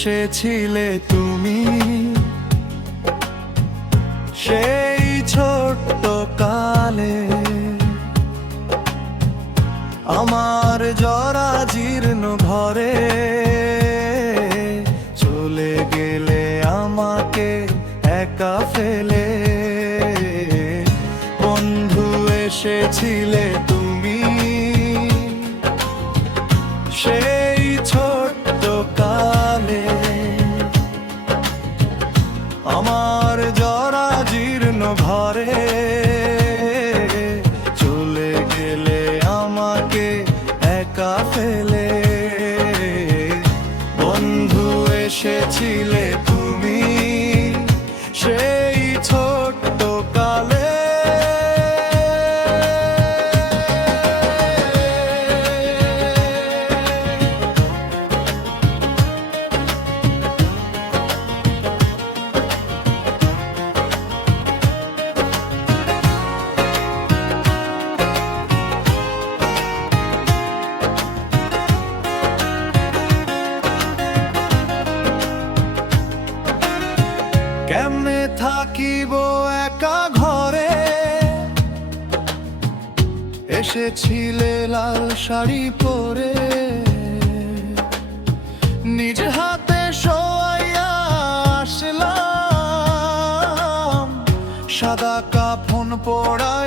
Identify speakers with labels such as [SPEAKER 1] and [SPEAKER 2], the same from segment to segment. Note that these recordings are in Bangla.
[SPEAKER 1] এসেছিলে তুমি। সেই ছোট্ট কালে আমার জরা জীর্ণ ঘরে থাকিব একা ঘরে। এসেছিলে লাল শাড়ি পরে। নিজ হাতে শোয়াইয়া আসলাম। সাদা কাফন পড়াই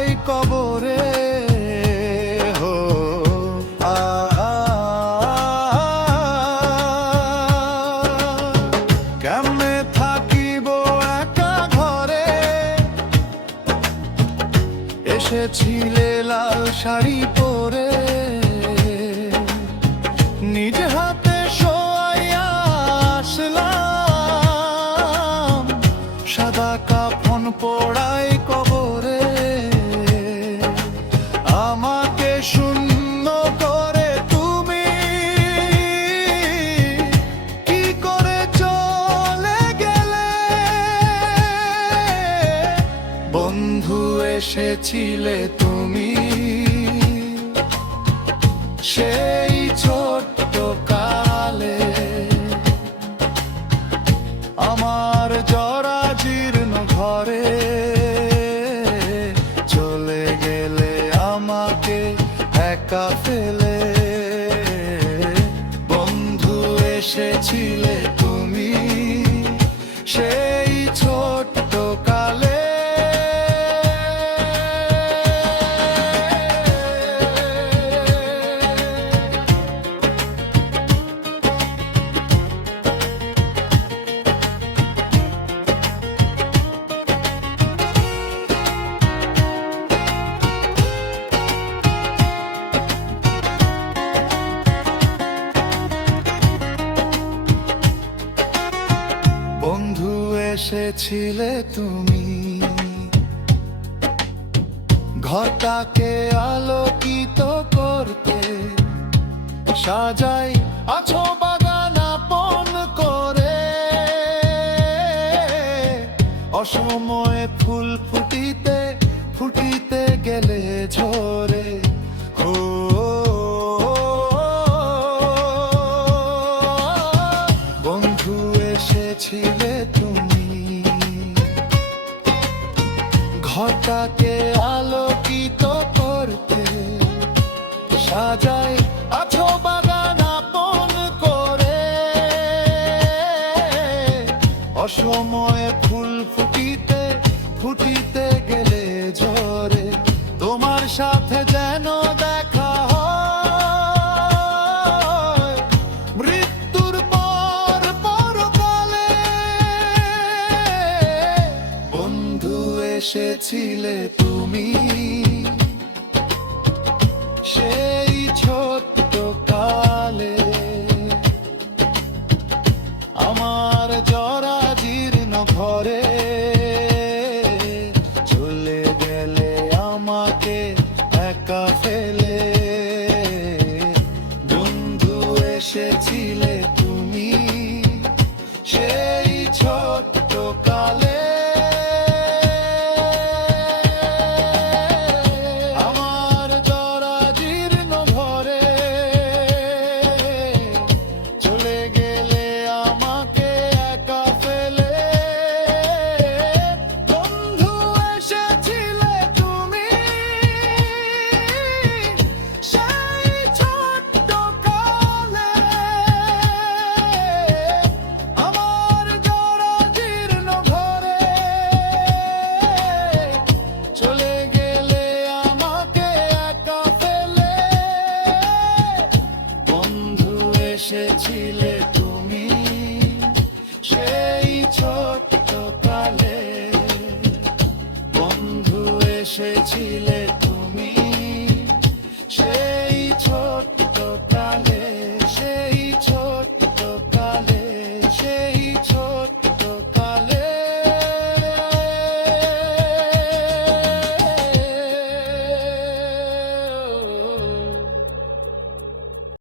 [SPEAKER 1] এসেছিলে লাল শাড়ি পরে। নিজ হাতে শোয়াইয়া আসলাম। সাদা কাফন পোড়াই কবরে। এসেছিলে তুমি। সেই ছোট্ট কালে আমার জরা জীর্ণ ঘরে চলে গেলে আমাকে একা ফেলে। বন্ধু এসেছিলে এসেছিলে তুমি। ঘরটাকে আলোকিত করতে সাজাই আছো বাগান আপন করে। অসময়ে ফুল ফুটিতে ফুটিতে গেলে ঝরে আছো বাগান আপন করে। অসময়ে ফুল ফুটিতে ফুটিতে গেলে ঝরে। তোমার সাথে যেন দেখা মৃত্যুর পর পরকালে বন্ধু এসেছিলে তুমি। ঘরে চলে গেলে আমাকে একা ফেলে। বন্ধু এসেছিলে